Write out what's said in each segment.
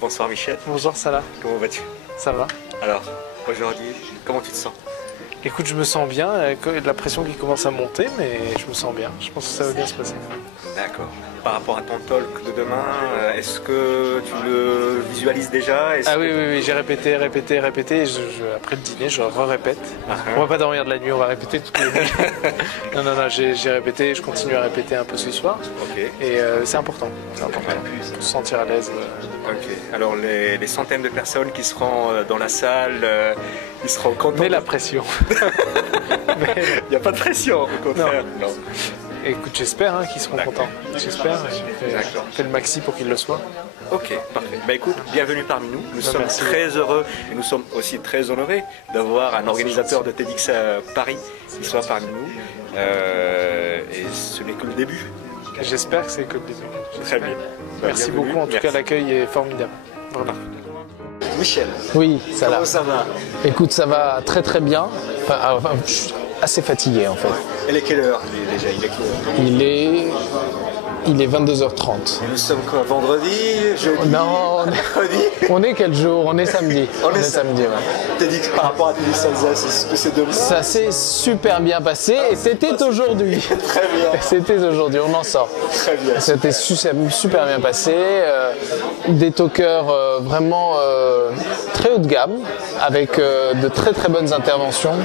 Bonsoir Michel. Bonjour Salah. Comment vas-tu? Ça va? Alors, aujourd'hui, comment tu te sens? Écoute, je me sens bien, il y a de la pression qui commence à monter, mais je me sens bien. Je pense que ça va bien se passer. D'accord. Par rapport à ton talk de demain, est-ce que tu le visualises déjà? Ah oui, j'ai répété, et après le dîner, je répète. On va pas dormir de la nuit, on va répéter toutes les nuits. non, j'ai répété, je continue à répéter un peu ce soir. Ok. Et c'est important, se sentir à l'aise. Ok. Alors les centaines de personnes qui seront dans la salle, ils seront contents. Mais la pression. Il n'y a pas de pression, au contraire. Non. Écoute, j'espère qu'ils seront contents. J'espère. Je fais le maxi pour qu'ils le soient. Ok, parfait. Bah écoute, bienvenue parmi nous. Nous sommes très heureux et nous sommes aussi très honorés d'avoir un organisateur de TEDx Paris qui soit parmi nous. Et ce n'est que le début. J'espère que c'est que le début. Très bien. Merci beaucoup. En tout cas, l'accueil est formidable. Vraiment. Michel. Oui, ça va. Comment ça va? Écoute, ça va très très bien. Enfin, je suis assez fatigué en fait. Elle est quelle heure déjà? Il est 22h30. Nous sommes quoi? Vendredi? Jeudi? Non, mercredi? On est quel jour? On est samedi. On est samedi, ouais. TEDx par rapport à TEDx Alsace, est-ce que c'est demain? Ça s'est super bien passé et c'était aujourd'hui. Très bien. C'était aujourd'hui, on en sort. Très bien. C'était super bien passé. Des talkers vraiment très haut de gamme, avec de très très bonnes interventions.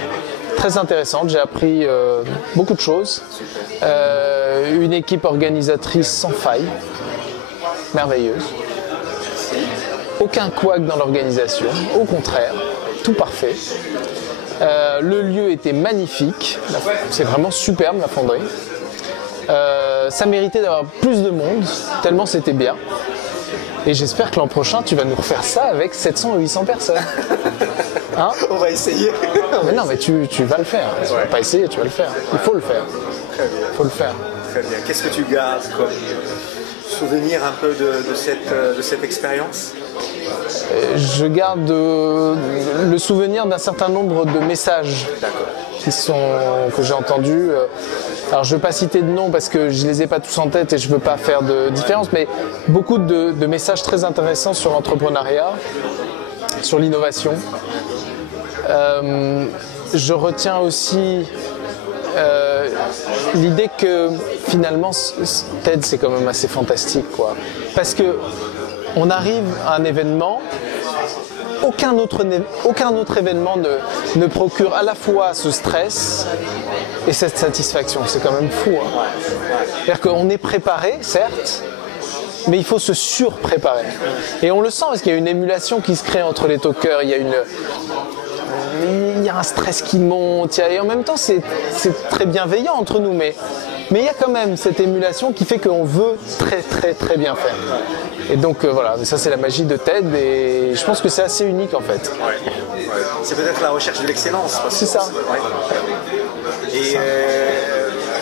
Très intéressante, j'ai appris beaucoup de choses. Une équipe organisatrice sans faille, merveilleuse. Aucun couac dans l'organisation, au contraire, tout parfait. Le lieu était magnifique, c'est vraiment superbe la fonderie. Ça méritait d'avoir plus de monde, tellement c'était bien. Et j'espère que l'an prochain, tu vas nous refaire ça avec 700 ou 800 personnes. Hein? On va essayer. Mais non, mais tu vas le faire. Tu vas pas essayer, tu vas le faire. Il faut le faire. Très bien. Il faut le faire. Très bien. Qu'est-ce que tu gardes comme souvenir un peu de cette expérience? Je garde le souvenir d'un certain nombre de messages que j'ai entendus. Alors je ne vais pas citer de noms parce que je ne les ai pas tous en tête et je ne veux pas faire de différence, mais beaucoup de messages très intéressants sur l'entrepreneuriat, sur l'innovation. Je retiens aussi l'idée que finalement TED c'est quand même assez fantastique, quoi. Parce que on arrive à un événement, aucun autre événement ne procure à la fois ce stress et cette satisfaction. C'est quand même fou. Hein. C'est-à-dire qu'on est préparé, certes, mais il faut se surpréparer. Et on le sent parce qu'il y a une émulation qui se crée entre les talkers, il y a un stress qui monte, et en même temps c'est très bienveillant entre nous, mais il y a quand même cette émulation qui fait qu'on veut très très très bien faire. Et donc voilà, ça c'est la magie de TED et je pense que c'est assez unique en fait. C'est peut-être la recherche de l'excellence. C'est ça. Et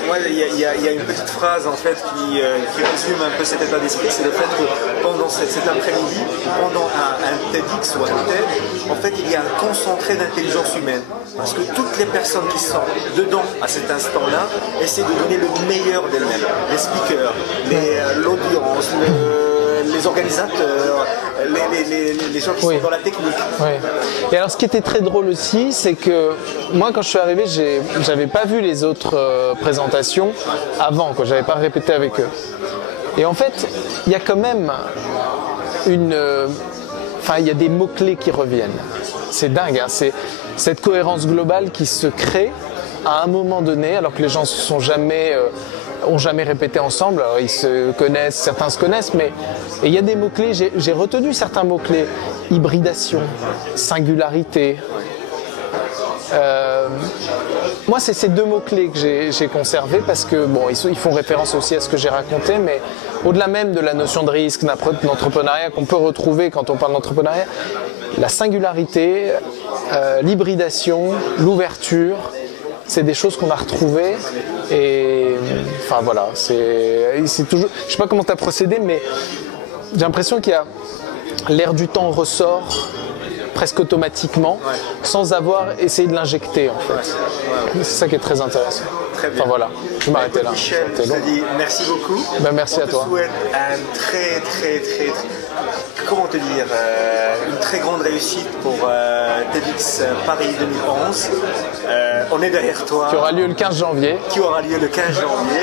moi, il y a une petite phrase en fait qui résume un peu cet état d'esprit, c'est le fait que pendant cet après-midi, pendant un TEDx ou un TED, en fait il y a un concentré d'intelligence humaine. Parce que toutes les personnes qui sont dedans à cet instant-là essaient de donner le meilleur d'elles-mêmes. Les speakers, l'audience, les organisateurs, les gens qui sont dans la technique. Oui. Et alors ce qui était très drôle aussi, c'est que moi quand je suis arrivé, j'avais pas vu les autres présentations avant, j'avais pas répété avec eux. Et en fait, il y a quand même il y a des mots-clés qui reviennent. C'est dingue, hein, c'est cette cohérence globale qui se crée à un moment donné, alors que les gens ont jamais répété ensemble. Alors ils se connaissent, certains se connaissent, mais il y a des mots-clés, j'ai retenu certains mots-clés. Hybridation, singularité. Moi, c'est ces deux mots-clés que j'ai conservés parce que, bon, ils font référence aussi à ce que j'ai raconté, mais au-delà même de la notion de risque, d'entrepreneuriat qu'on peut retrouver quand on parle d'entrepreneuriat, la singularité, l'hybridation, l'ouverture, c'est des choses qu'on a retrouvées et enfin voilà, c'est toujours, je sais pas comment tu as procédé, mais j'ai l'impression qu'il y a l'air du temps ressort presque automatiquement, sans avoir essayé de l'injecter en fait. C'est ça qui est très intéressant. Très bien. Enfin voilà. Je m'arrêtais là. Michel, je C'était te long. dis merci beaucoup. Ben, merci à toi. On te souhaite un très, comment te dire, une très grande réussite pour TEDx Paris 2011. On est derrière toi. Qui aura lieu le 15 janvier. Qui aura lieu le 15 janvier.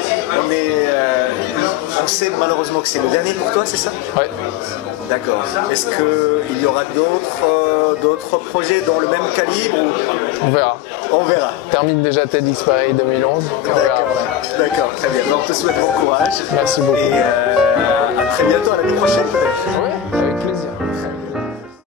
On sait malheureusement que c'est le dernier pour toi, c'est ça? Oui. D'accord. Est-ce qu'il y aura d'autres projets dans le même calibre ou... On verra. On verra. Termine déjà TEDx Paris 2011. Et on verra après. D'accord, très bien. On te souhaite bon courage. Merci beaucoup. Et à très bientôt, à l'année prochaine peut-être. Oui.